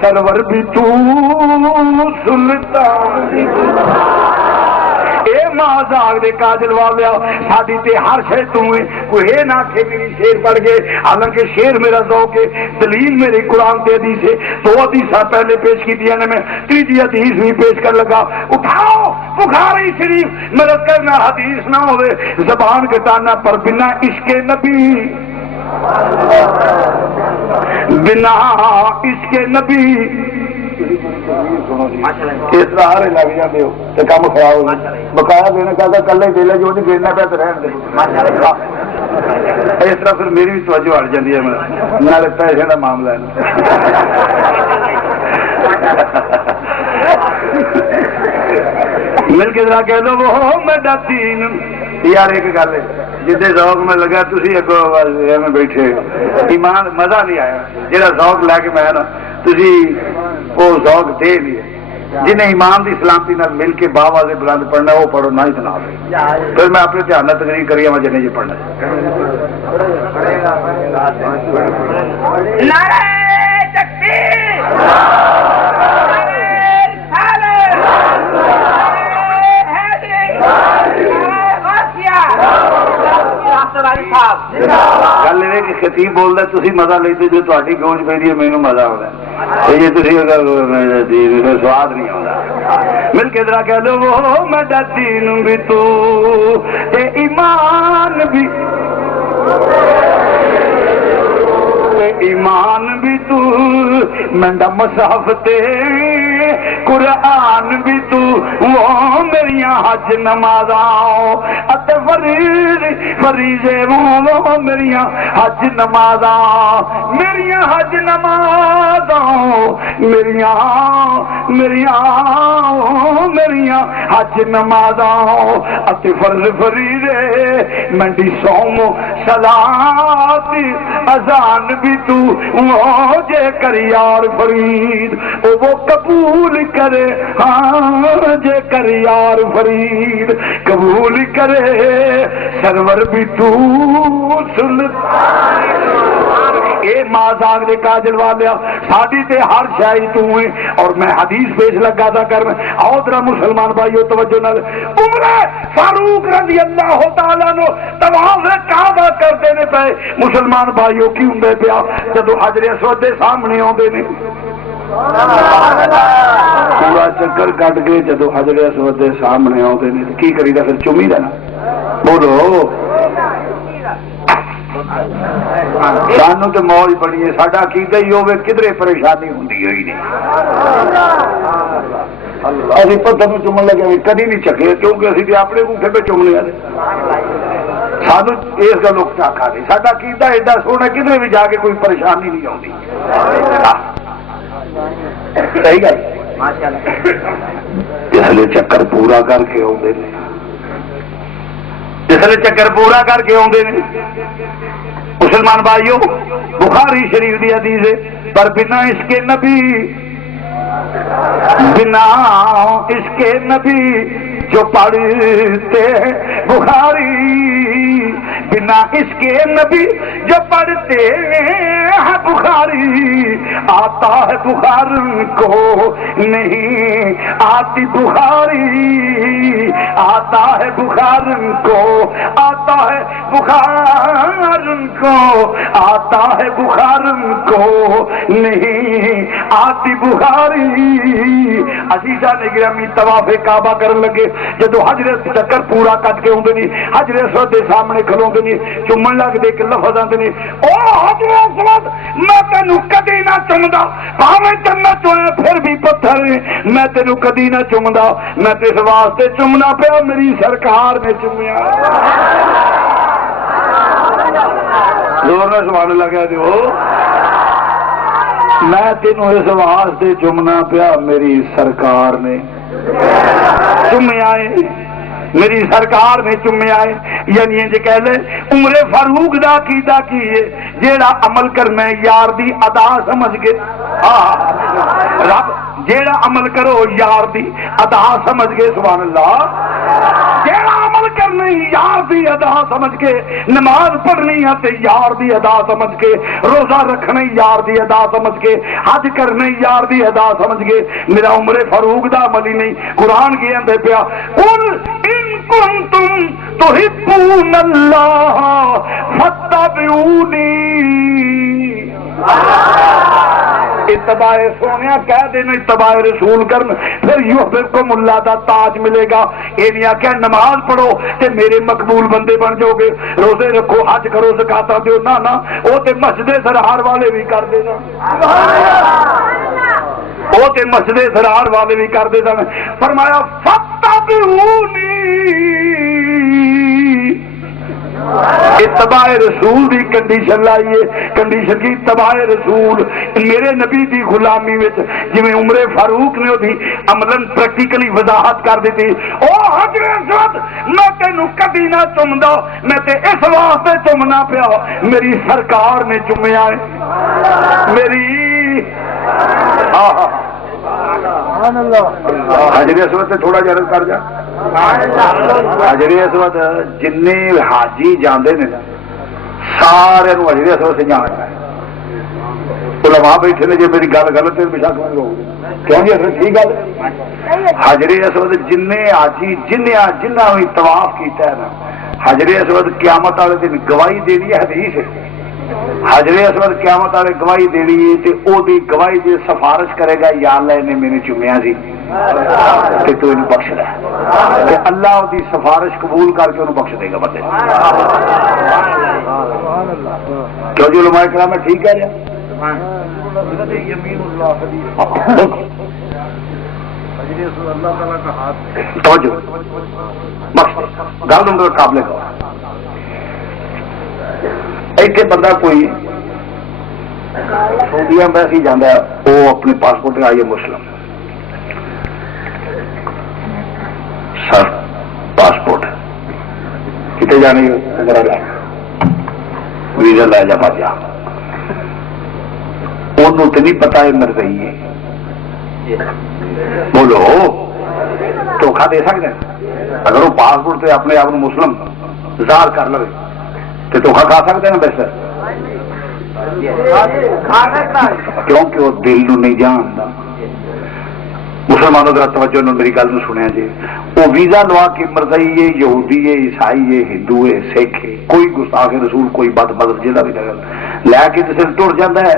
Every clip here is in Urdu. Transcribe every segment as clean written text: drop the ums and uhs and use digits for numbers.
سرور بھی تو سلطان اے مازاگ دے کاجل والیا ساڈی تے ہر شے تو ہے کوئی ہے نہ کہ میری شیر پڑھ گئے حالانکہ شیر میرا ذوق ہے دلیل میری قرآن دے حدیث ہے دو حدیثاں پہلے پیش کی دیا نے میں تیجی حدیث بھی پیش کر لگا اٹھاؤ بخاری شریف مدد کرنا حدیث نہ ہوئے زبان کٹانا پر بنا عشق نبی بنا عشق نبی اس طرح ہر لگ جاتے ہو تو کام خراب ہو گیا بقایا دینا چاہتا کل ہی دے لے جو نہیں دینا پہ تو رہن دے اس طرح پھر میری بھی توجہ ہٹ جاتی ہے میرے پیسے کا معاملہ ہے مل کے ذرا کہہ دو وہ میرا دین یار ایک گل ہے جتنے ذوق میں لگا تھی اگو میں بیٹھے ایمان مزہ نہیں آیا جہاں ذوق لے کے میں نا تھی وہ ذوق دے نہیں جنہیں ایمان کی سلامتی نال مل کے باواز بلند پڑھنا وہ پڑھو نہ ہی سنا پھر میں اپنے دھیان تقریر کری میں جنہیں جی پڑھنا نعرہ تکبیر گل یہ کہ خطیب بولتا تھی مزہ لیتے جو تاری گونج پہ مینو مزہ آتا جی تھی سواد نہیں آتا مل کے ذرا کہہ دو وہ میرا دین بھی تو ایمان بھی ایمان بھی تو میرا مصحف تے قرآن بھی تو وہ میری حج نمازاں فریضے وہ میری حج نمازاں میری حج نمازاں میری حج نمازاں اتے فرض فریضے منڈی سوم صلاۃ اذان بھی تو وہ جے کر یار فرید وہ قبول کرے ہاں جے کر یار فرید قبول کرے سرور بھی تو سلطان اے مازاگ دے کاجل والیا ساڈی تے ہر شے تو ہے اور میں حدیث پیش لگا تھا کرنا آؤ ذرا مسلمان بھائیو توجہ نال عمر فاروق رضی اللہ تعالی عنہ طواف کعبہ کرتے نے پے مسلمان بھائیو کی ہوندے پیا جدو حجر اسود دے سامنے آوندے نے پورا چکر کٹ کے جدو حجر اسود دے سامنے آتے ہیں کی کری دا پھر چومی دینا بولو سانو تو موج بڑی ہے ساڈا عقیدہ ہی ہوے کدھرے پریشانی ہوندی ہوئی نہیں ابھی پتھر میں چومن لگے کدی نہیں چکے کیونکہ اسی اپنے گوٹے پہ چومنے والے سانو اس کا لوگ چاکھا نہیں ساڈا عقیدہ ایڈا سونا کدھر بھی جا کے کوئی پریشانی نہیں آتی صحیح گل جسے چکر پورا کر کے آتے ہیں جسے چکر پورا کر کے آتے ہیں مسلمان بھائیو بخاری شریف دی حدیث ہے پر بنا اس کے نبی بنا اس کے نبی جو پڑھتے ہیں بخاری بنا اس کے نبی جو پڑھتے ہیں بخاری آتا ہے بخار کو نہیں آتی بخاری آتا ہے بخار کو آتا ہے بخار کو آتا ہے بخار کو نہیں آتی بخاری عزیزہ نے گرامی طواف کعبہ کرن لگے جدو حضرت چکر پورا کٹ کے ہوندے نہیں حضرت اسود دے سامنے کھلوندے نہیں چومن لگ دے کے لفظ آندے نہیں او حضرت اسود میں تینوں کدی نہ چومدا بھاویں جنت چومے پھر بھی پتھر میں تینوں کدی نہ چومدا میں تے اس واسطے چومنا پیا میری سرکار نے چومیا زور نہ سبحان اللہ کہہ دیو میں تینوں اس واسطے چومنا پیا میری سرکار نے چومیا ہے میری سرکار نے چومیا ہے یعنی جی کہہ لے عمر فاروق دا عقیدہ کی ہے جیڑا عمل کرنا یار دی ادا سمجھ کے رب جیڑا عمل کرو یار دی ادا سمجھ کے سبحان اللہ جیڑا عمل کرنی یار دی ادا سمجھ کے، نماز پڑھنی ہے تے یار دی ادا سمجھ کے، روزہ رکھنا یار دی ادا سمجھ کے، حج کرنے یار دی ادا سمجھ کے۔ میرا عمر فاروق دا عمل ہی نہیں، قرآن کی اندر پیا قل ان کنتم تحبون اللہ فاتبعونی۔ اتباع سونے کہہ دینا اتباع رسول کرن، پھر یحببکم اللہ دا تاج ملے گا۔ یہ نہیں آخیا نماز پڑھو تے میرے مقبول بندے بن جاؤ گے، روزے رکھو، حج کرو، زکات دیو، نہ وہ تے مسجد سرحار والے بھی کر دے وہ تے مسجد سرحار والے بھی کر دے فرمایا فاتبعونی۔ اتباع رسول دی کنڈیشن لائیے، کنڈیشن کی اتباع رسول میرے نبی دی غلامی وچ جویں عمر فاروق نے دی عملاً پریکٹیکلی وضاحت کر دیتی۔ او حضرت میں تینوں کبھی نہ چومدا، میں تے اس واسطے چومنا پیا میری سرکار نے چومیا ہے، میری حضرت اسود سے تھوڑا جرد کر جا۔ حضرت اسود جن حاجی جاندے نے سارے حضرت اسود سے جانا ہے۔ علماء بیٹھے نے جی میری گل غلط ہے بشک کیوں جی اصل ٹھیک گل۔ حضرت اسود جن حاجی جنہ بھی طواف کیتا ہے نا، حضرت اسود قیامت والے دن گواہی دینی ہے، حدیث ہے حضرت اسود قیامت والے گواہی دینی ہے تے او دی گواہی دی سفارش کرے گا یا اللہ نے میرے چومیا سی کہ تو انہوں بخش رہا ہے، کہ اللہ دی سفارش قبول کر کے انہوں بخش دے گا بندے۔ کیوں جو علماء کرام میں ٹھیک کہہ رہا توجہ گل نمبر قابل کا ایک بندہ کوئی سعودی ایمبیسی جانا ہے، وہ اپنے پاسپورٹ آئیے مسلم سر پاسپورٹ کتنے جانے ویزا لے جا بات جا، انہوں تو نہیں پتا ہے مر رہی ہے، بولو دھوکھا دے سکتے ہیں؟ اگر وہ پاسپورٹ سے اپنے آپ کو مسلم ظاہر کر لے تو دھوکھا کھا سکتے ہیں ویسے، کیونکہ وہ دل نو نہیں جانتا۔ مسلمانوں ذرا توجہ نو میری گل سنیا جی، وہ ویزا لوا کے مرزائی ہے، یہودی ہے، عیسائی ہے، ہندو ہے، سکھ ہے، کوئی گستاخ رسول، کوئی بد مذہب جہاں بھی لے کے جس ٹر جاتا ہے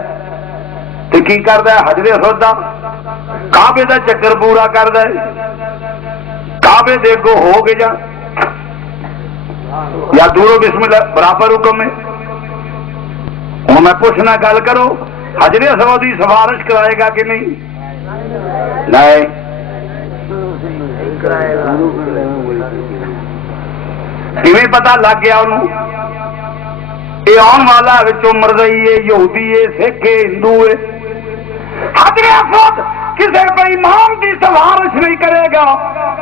تو کی کرتا ہے؟ حضرت اسود دا کعبے دا چکر پورا کرتا ہے، کعبے دے کو ہو کے جا یا دورو بسم اللہ برابر حکم ہے۔ ہوں میں پوچھنا گل کرو حضرت اسود کی سفارش کرائے گا کہ نہیں؟ نہیں کیویں پتا لگ گیا انہوں؟ یہ آن والا مرزائی ہے، یہودی ہے، سکھ ہے، ہندو ہے۔ حضرت اسود کسی بے ایمان کی سفارش نہیں کرے گا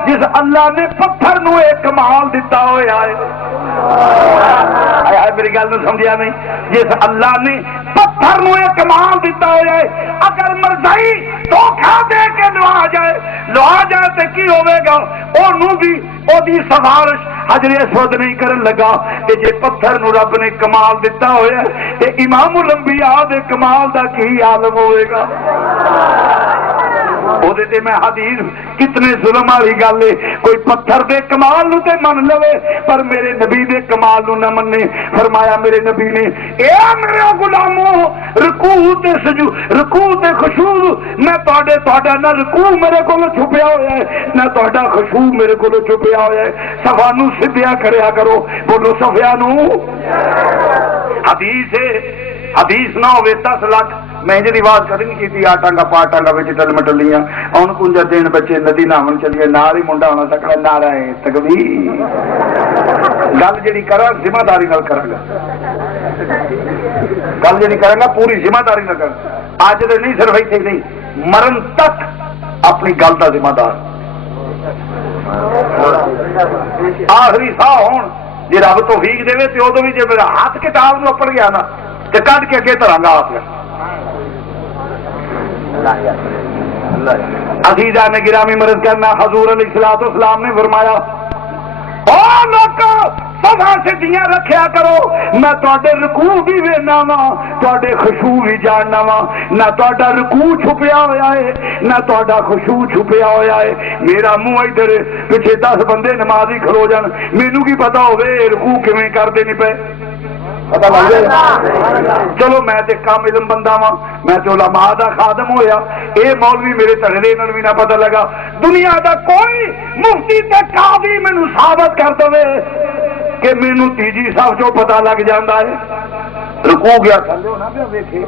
جس اللہ نے پتھر نو ایک کمال دیتا ہوا ہے۔ میری گل میں سمجھا نہیں؟ جس اللہ نے پتھر نو ایک کمال دیتا ہوا ہے، اگر مرزائی دھوکھا دے کے لوا جائے تو کی ہوے گا؟ انہوں بھی او دی سفارش حضرت اسود نہیں کرن لگا کہ جے پتھر نو رب نے کمال دیتا ہوا ہے تے امام الانبیاء دے کمال دا کی عالم ہوئے گا؟ میں حدیث کتنے ظلم والی گل ہے، کوئی پتھر دے کمال نو تے من لوے پر میرے نبی دے کمال نو نہ منے۔ فرمایا میرے نبی نے اے میرے غلامو رکوع تے سجود، رکوع تے خشوع میں تہاڈا نہ رکوع میرے کول چھپیا ہویا ہے نہ تہاڈا خشوع میرے کول چھپیا ہویا ہے، صفا نو سدھیا کریا کرو، بولو صفیا نو۔ حدیث ہے، حدیث نہ ہوئے 10 لاکھ میں جی آواز کدی نہیں کی، آ ٹانگا پا ٹانگا ٹل مٹلیاں ہوں کنجر دین بچے ندی نہاون چلیے، نال ہی منڈا ہونا سکڑا، نعرہ تکبیر۔ گل جی کرا ذمہ داری نال کرا گا، گل جی کرا گا پوری ذمہ داری نال کرا، اج تو نہیں صرف اتنے نہیں مرن تک اپنی گل کا ذمہ دار۔ آخری ساہ ہون جی رب توفیق دے تو ادو بھی جی میرا ہاتھ کتاب نو اپڑ گیا نا تو کٹ کے اگے ترانگا ہاتھ عزیزہ نے گرامی مرض کرنا، حضور علیہ الصلوۃ والسلام نے فرمایا لوکو سبھا سدھیاں رکھیا کرو، میں تواڈے رکوع بھی وینا وا، تواڈے خشوع بھی جاننا وا، نہ تواڈا رکوع چھپیا ہویا ہے نہ تواڈا خشوع چھپیا ہویا ہے۔ میرا منہ ادھر پیچھے 10 بندے نمازی کھلو جان، مینوں کی پتا ہوے رکوع کیویں کردے نہیں پے، پتہ لگ جائے۔ چلو میں تے کم علم بندہ وا، میں تے علماء دا خادم ہویا، اے مولوی میرے تگڑے نال بھی نہ پتہ لگا، دنیا دا کوئی مفتی تے قاضی مینوں ثابت کر دے کہ مینوں تیجی صاحب جو پتہ لگ جاندا ہے رکوع گیا تھلے ہونا پیا ویکھے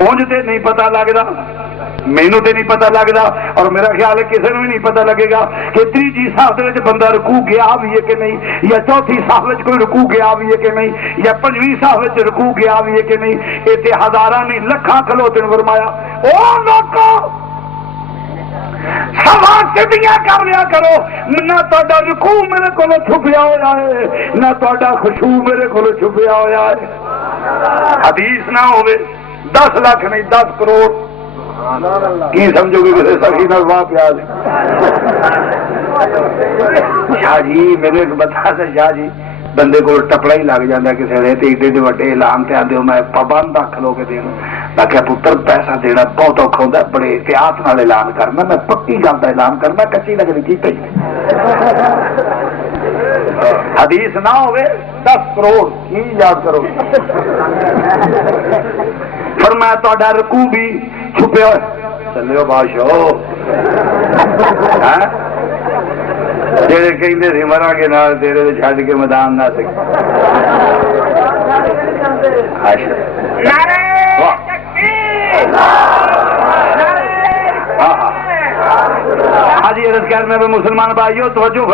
اونج تے نہیں پتہ لگدا، مینوں تے نہیں پتہ لگدا، اور میرا خیال ہے کسی نوں بھی نہیں پتہ لگے گا کہ تیجی صاحب وچ بندہ رکوع گیا بھی ہے کہ نہیں، یا چوتھی صاحب وچ کوئی رکوع گیا بھی ہے کہ نہیں، یا پنجویں صاحب وچ رکوع گیا بھی ہے کہ نہیں۔ اے تے ہزاراں نہیں لکھاں کھلوتے نے فرمایا او لوکو سوا سدھیاں کر لیا کرو، نہ تہاڈا رکوع میرے کول چھپیا ہوا ہے نہ تہاڈا خشوع میرے کول چھپیا ہوا ہے۔ حدیث نہ ہوے 10 لاکھ نہیں 10 کروڑ کی سمجھو گے کسی سخی نال واہ پیاز شاہ جی میرے بتا دے شاہ جی بندے کو ٹپڑا ہی لگ جاتا کسی نے ایڈے وڈے اعلان پہ آدھے میں پابند رکھ لو کے دین میں کہ پتر پیسہ دینا بہت اوکھا ہوتا ہے، بڑے احتیاط نال اعلان کرنا، میں پکی گل کا اعلان کرنا، کچی لگنی کی پی حدیث نہ ہوئے 10 کروڑ کی یاد کرو۔ فرمایا تہاڈا رکوع بھی چھپیا ہوئے چلو بادشاہ جڑے کہندے سی مراں گے نال تیرے تے چھڈ کے میدان نہ سکے۔ نعرہ تکبیر، ہاں جی عرض کر میں مسلمان بھائیو توجہ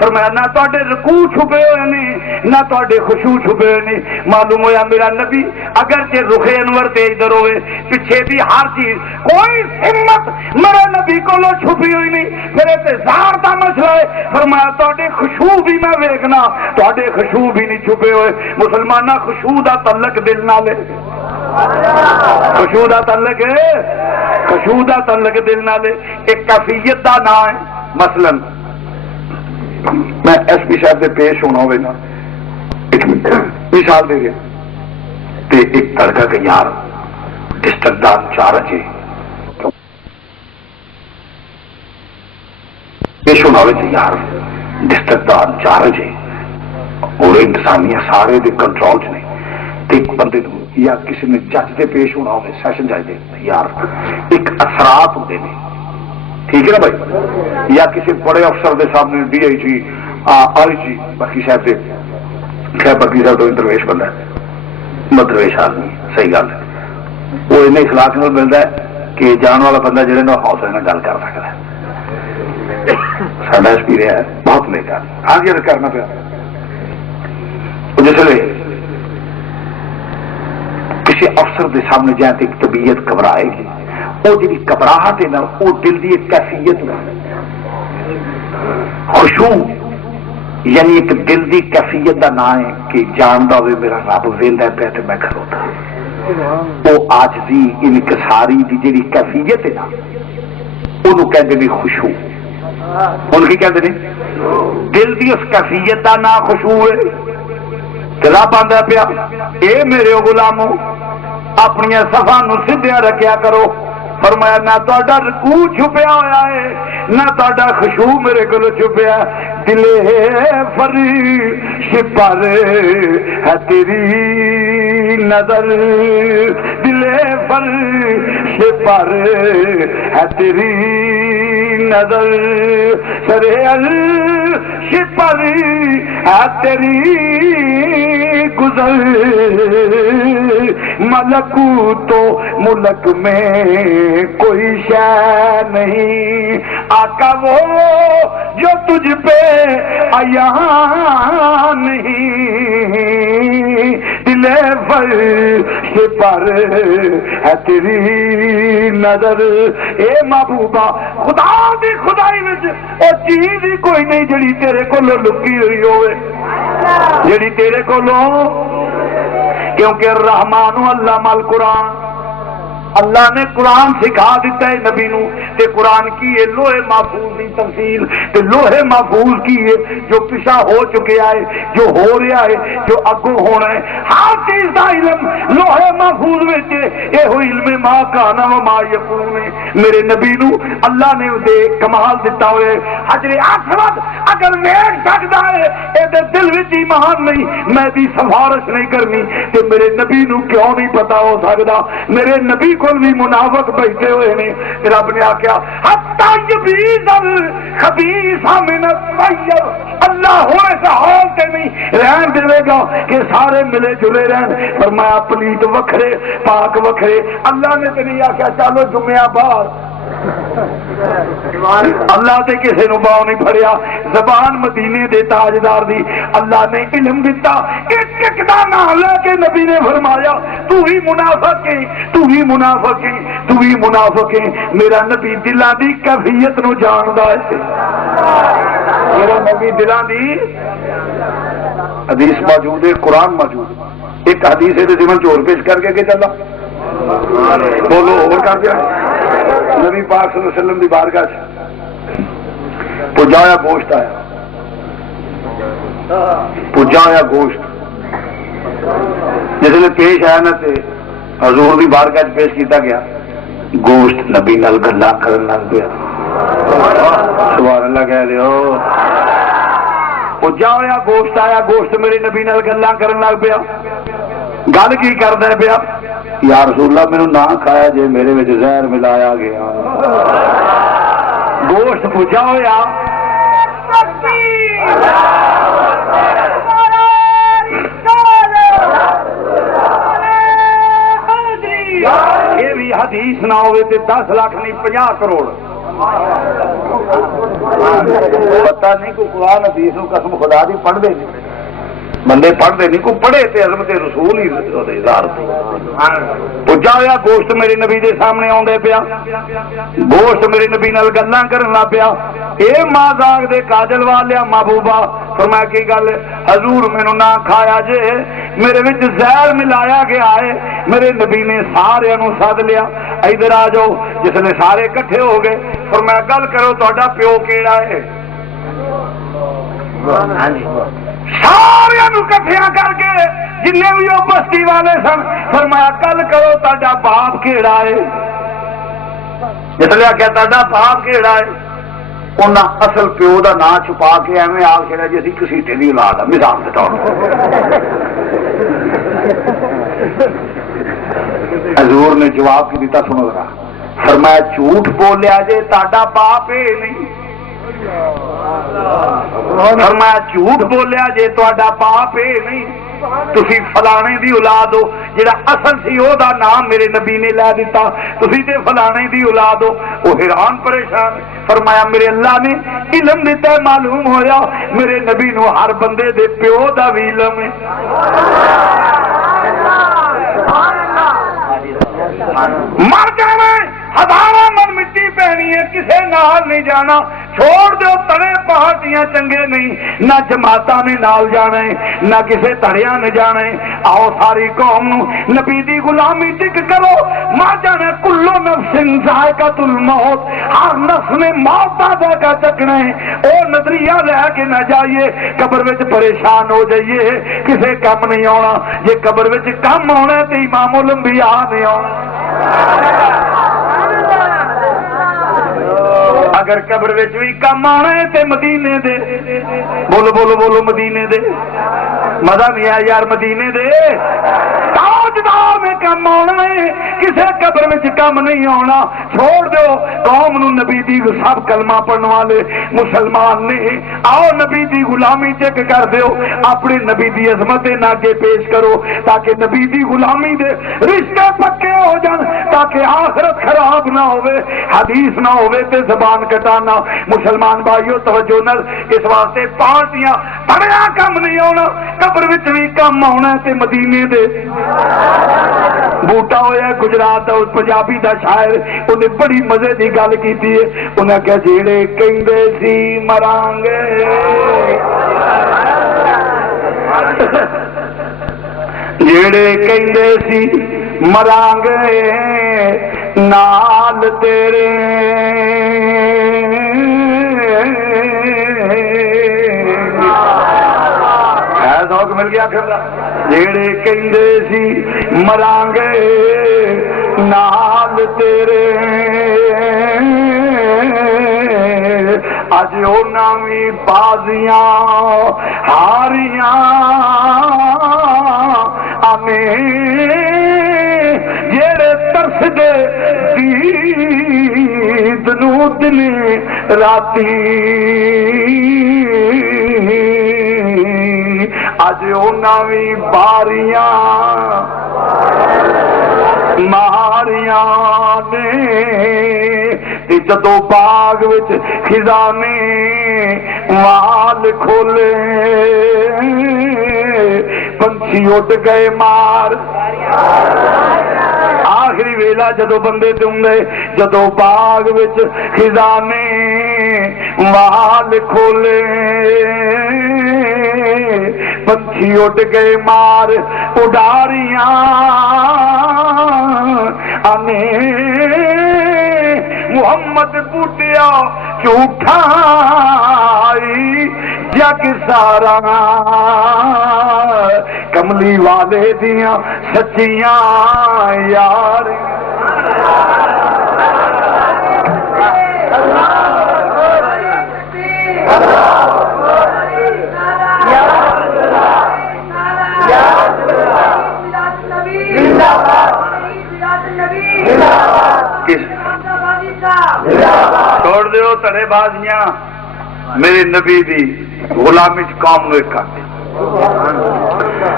فرمایا نہ تواڈے رکوع چھپے ہوئے نے نہ تواڈے خشوع چھپے ہوئے نے۔ معلوم ہویا میرا نبی اگرچہ رخ انور تے ادھر ہوئے پیچھے بھی ہر چیز کوئی ہمت میرے نبی کولوں چھپی ہوئی نہیں، پھر اعتذار دا مسئلہ ہے۔ فرمایا تواڈے خشوع بھی میں ویکھنا، تواڈے خشوع بھی نہیں چھپے ہوئے۔ مسلماناں خشوع دا تعلق دل نال ہے، خشوع دا تعلق ہے، خشوع دا تعلق دل نال ہے۔ ایک کیفیت دا نام ہے، مثلا میں ایس پی صاحب سے پیش ہونا ہوئے نا ایک مثال دے گیا تے ایک لڑکا کہ یار ڈسٹرکٹ 4 بجے پیش ہونا ہوئے تھے یار ڈسٹرکٹ 4 بجے اور انتظامیہ سارے دے کنٹرول چ نہیں، ایک بندے یا کسی نے جج سے پیش ہونا ہوئے سیشن جج دے یار ایک اثرات ہوتے ہیں، ٹھیک ہے نا بھائی، یا کسی بڑے افسر دے سامنے ڈی آئی جی آئی جی بکی صاحب سے خیر بکی صاحب تو درویش بندہ ہے، مدرویش آدمی صحیح گل ہے، وہ ان اخلاق میں ملتا ہے کہ جان والا بندہ جہاں نا حوصلے میں گل کر سکتا ہے۔ ساڈا ایس پی رہا ہے بہت نیک آدمی، ہاں جی کرنا پیا جس کسی افسر دے سامنے جائے تو ایک طبیعت گھبرائے گی، وہ جی گھبراہٹ ہے نا وہ دل کی ایک کیفیت ہے، خشوع یعنی ایک دل کی کیفیت کا نام ہے کہ جانتا ہوئے میرا رب ویندا پیا تے میں کھلوتا، وہ عاجزی انکساری کی جی کیفیت ہے نا انہوں کہتے ہیں خشوع، ان کی کہتے ہیں دل کی اس کیفیت کا نام خشوع ہے۔ رب آندا پیا اے میرے غلامو اپنی صفاں نو سدھیاں رکھیا کرو۔ فرمایا نہ تہاڈا رکوع چھپیا ہوا ہے نہ تہاڈا خشوع میرے کول چھپیا، دلے فرش پر ہے تیری نظر، دلے فرش پر ہے تیری نظر، سرے عرش پر ہے تیری گزر، ملکوت و ملک میں کوئی شے نہیں، آقا وہ جو تجھ پہ عیاں نہیں، دل فرش پر ہے تیری نظر۔ اے محبوبہ خدا دی خدائی وچ او چیز ہی کوئی نہیں جڑی تیرے کولوں لکی ہوئی ہوئے، جڑی تیرے کولوں، کیونکہ الرحمن علم القرآن اللہ نے قرآن سکھا دیتا ہے نبی نو تے قرآن کی ہے لوہے محفوظ کی تفصیل تے لوہے محفوظ کی ہے جو پیچھا ہو چکے ہے جو ہو رہا ہے جو اگوں ہونا ہے ہر چیز دا علم لوہے محفوظ وچ یہ علم ما کانا و ما یکون میرے نبی نو اللہ نے دے کمال دیتا ہوئے حجر اسود اگر ویکھ سکدا ہے اے دے دل وچ ایمان نہیں میں دی سفارش نہیں کرنی تے میرے نبی نو کیوں نہیں پتا ہو سکدا میرے نبی کو بھی منافق بیٹھے ہوئے نے رب نے آخیا حتی یبیض الخبیث من الطیب اللہ ہوئے سے حال تے نہیں رہن دے گا کہ سارے ملے جلے رہن فرمایا پلیت وکھرے پاک وکھرے اللہ نے تے نہیں آخیا چلو جمعہ بعد اللہ تے کسے نو باؤ نہیں پھڑیا زبان مدینے دے تاجدار دی اللہ نے علم دیتا ایک ایک دا نام لے کے نبی نے فرمایا تو ہی منافق ہے تو ہی منافق ہے تو ہی منافق ہے میرا نبی دلاں دی کیفیت نو جاندا ہے میرا نبی دلاں دی حدیث موجود ہے قرآن موجود ایک حدیث ہے ضمن چور پیش کر کے چلا بولو اور کر دیا نبی پاک صلی اللہ علیہ وسلم دی بارگاہ سے پجایا گوشت آیا پجایا گوشت جس نے پیش آیا نا تے حضور دی بارگاہ سے پیش کیتا گیا گوشت نبی نال گلا کرن لگ پیا سبحان اللہ کہہ رہے ہو پجایا گوشت آیا گوشت میرے نبی نال گلا کرن لگ پیا گل کی کردا پیا یا رسول اللہ میرے نہ کھایا جے میرے وچ زہر ملایا گیا گوشت پوجا ہویا یہ بھی حدیث نہ ہوئے تے 10 لاکھ نہیں 50 کروڑ پتہ نہیں کو قرآن حدیث نو قسم خدا دی پڑھ دے بندے پڑھتے نہیں کو پڑھے تے عظمت رسول ہی اظہار پجا ہوا گوشت میرے نبی دے سامنے آندے پیا گوشت میرے نبی نال گلاں کرن لگ پیا اے مازاق دے کاجل والیا محبوبہ فرمایا کی گل حضور مینوں نہ کھایا جے میرے وچ زہر ملایا گیا ہے میرے نبی نے سارے نوں سد لیا ادھر آ جاؤ جس نے سارے کٹھے ہو گئے فرمایا گل کرو تہاڈا پیو کیڑا ہے سارے کٹھیا کر کے جن بھی وہ بستی والے سن فرمایا گل کرو تا باپ کیڑا ہے جس لیا کیا تا باپ کیڑا ہے انہیں اصل پیو کا نام چھپا کے ایویں آ کے جی اسی کسیٹے کی اولاد ہے مثال کے طور حضور نے جواب کی دیتا سنو ذرا فرمایا جھوٹ بولیا جے تا باپ اے نہیں فرمایا جھوٹ بولیا جے تہاڈا باپ اے نہیں تسی فلانے دی اولاد ہو جڑا اصل سی او دا نام میرے نبی نے لے دیتا تسی تے فلانے دی اولاد ہو وہ حیران پریشان فرمایا میرے اللہ نے علم دیتا ہے معلوم ہویا میرے نبی نو ہر بندے دے پیو دا بھی علم ہے مر جانا ہزاروں من مٹی پہنی ہے کسے نال نہیں جانا چھوڑ دو تڑے پہاڑیاں چنگے نہیں نہ جماعتاں نے نال جانا ہے نہ کسے تڑیاں نے جانا ہے آؤ ساری قوم نو نبی دی غلامی ٹک کرو مر جانا کلو نفس ذائقۃ الموت ہر نفس نے موت دا ذائقہ چکنا ہے او نظریہ لے کے نہ جائیے قبر وچ پریشان ہو جائیے کسے کم نہیں آنا جے قبر وچ کم ہونا ہے تے امام الانبیاء نہیں آنا اگر قبر وچ بھی کم آنا ہے تے مدینے دے بولو بولو بولو مدینے دے مزہ نہیں آیا یار مدینے دے تاجدار میں کم آنا ہے کسے قبر وچ کم نہیں آنا چھوڑ دو قوم نو نبی دی سب کلمہ پڑھن والے مسلمان نے آؤ نبی دی غلامی چیک کر دیو اپنے نبی دی عظمت ناگے پیش کرو تاکہ نبی دی غلامی دے رشتے پکے ہو جان تاکہ آخرت خراب نہ ہوئے حدیث نہ ہوئے تے زبان کٹانا مسلمان بھائیو توجہ نال اس واسطے پارٹیاں بڑا کم نہیں ہونا قبر وچ بھی کم آنا تے مدینے دے بوٹا ہویا گجرات دا پنجابی دا شاعر انہیں بڑی مزے دی گل کیتی ہے انہیں کہا جیڑے کہندے سی مرانگے جیڑے کہندے سی مرانگے نال تیرے ذوق مل گیا پھر جیڑے کہندے سی مرانگے نال تیرے اج انہاں وی بازیاں ہاریاں ہمیں جیڑے ترس دے دید نو دن راتی اج انہاں وی باریاں ماریاں نے جدو باغ وچ خزانے وال کھولے پنچھی اڈ گئے مار آخری ویلا جدو بندے تے ہوندے جدو باغ وچ خزانے وال کھولے پنچھی اڈ گئے مار اڈاریاں محمد بوٹیا جھوٹائی جگ سارا کملی والے دیاں سچیاں یار چھوڑ دیو تڑے بازیاں میرے نبی دی غلامی قوم نو ایک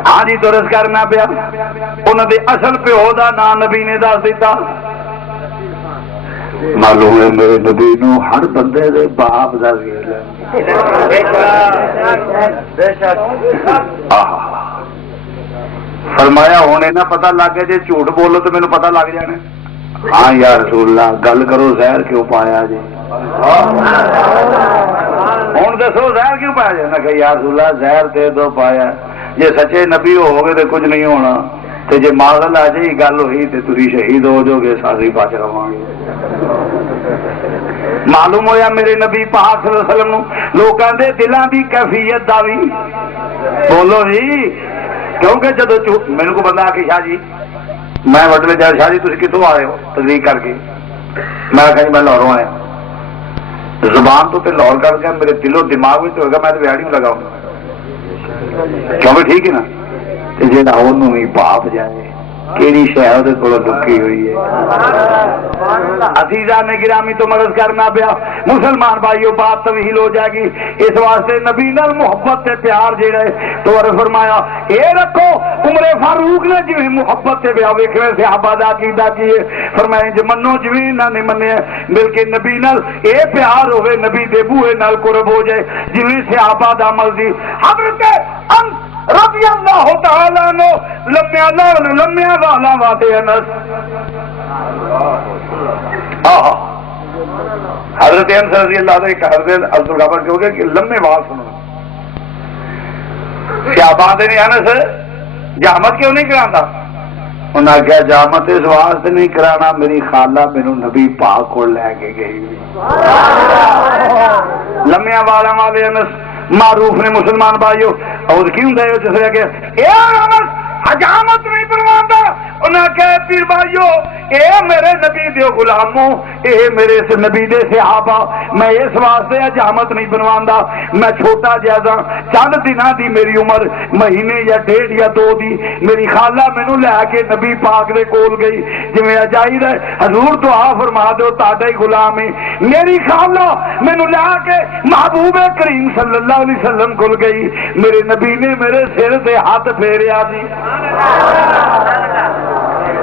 ہاں جی درس کرنا پیا انہوں دے اصل پیو دا نام نبی نے دس دیتا معلوم ہے میرے نبی نو ہر بندے دے باپ دا ویل فرمایا ہونے نہ پتہ لگ گیا جی جھوٹ بولو تو مینوں پتہ لگ جانا ہاں یا رسول اللہ گل کرو زہر کیوں پایا جی ہوں دسو زہر کیوں پایا جی میں کہ یا رسول اللہ زہر دے دو پایا جی سچے نبی ہو گے تو کچھ نہیں ہونا تے جے ماغل آ جائے گل ہوئی تے تسی شہید ہو جاؤ گے ساری بچ رہا گے معلوم ہویا میرے نبی پاک صلی اللہ علیہ وسلم لوکاں دے دلاں دی کیفیت دا وی بولو جی کیونکہ جدو میرے کو بندہ آ کے شاہ جی میں وڈلے جا شاہ جی تھی کتوں آئے ہو تقریر کر کے میں کہا جی میں لاہوروں آیا زبان تو لاہور کر کے میرے دلوں دماغ میں ہوگا میں تو بہاڑی میں لگاؤں کیونکہ ٹھیک ہے نا جی لاہور بھی پاپ جائے کیڑی شہر کو دکھی ہوئی ہے عزیزہ نے گرامی تو مدد کرنا پیا مسلمان بھائیو بات طویل ہو جائے گی اس واسطے نبی نال محبت تے پیار جیڑا ہے تو فرمایا اے رکھو عمر فاروق نے جی محبت تے پیا ویکھنے صحابہ دا عقیدہ کی ہے فرمایا جی منو جی انہاں نے منیا بلکہ نبی نال اے پیار ہوئے نبی دے بوئے نال قرب ہو جائے جی صحابہ دا عمل دی حضرت رضی اللہ تعالیٰ نو لمیا والا واتے انس حضرت انس رضی اللہ عنہ ایک حضرت عبدالغفار کہو گے کہ لمے وال سنو کیا بات ہے نہیں انس جامت کیوں نہیں کراتا انہاں کیا جامت اس واسطے نہیں کرانا میری خالہ میرے نبی پاک کو لے کے گئی لمیا والا والے انس معروف نے مسلمان بھائیو اور کیوں دے جس نے کہ اے انس حجامت نہیں بنواندا انہاں کہے پیر بھائیو اے میرے نبی دے غلاموں اے میرے سے نبی دے صحابہ میں اس واسطے حجامت نہیں بنواندا میں چھوٹا جیسا چند دناں دی میری عمر مہینے یا ڈیڑھ یا دو دی میری خالہ مینوں لے کے نبی پاک دے کول گئی جویں اجائز ہے حضور دعا فرما دو تہاڈا ہی غلام ہے میری خالہ مینوں لے کے محبوب کریم صلی اللہ علیہ وسلم کول گئی میرے نبی نے میرے سر تے ہاتھ پھیریا سی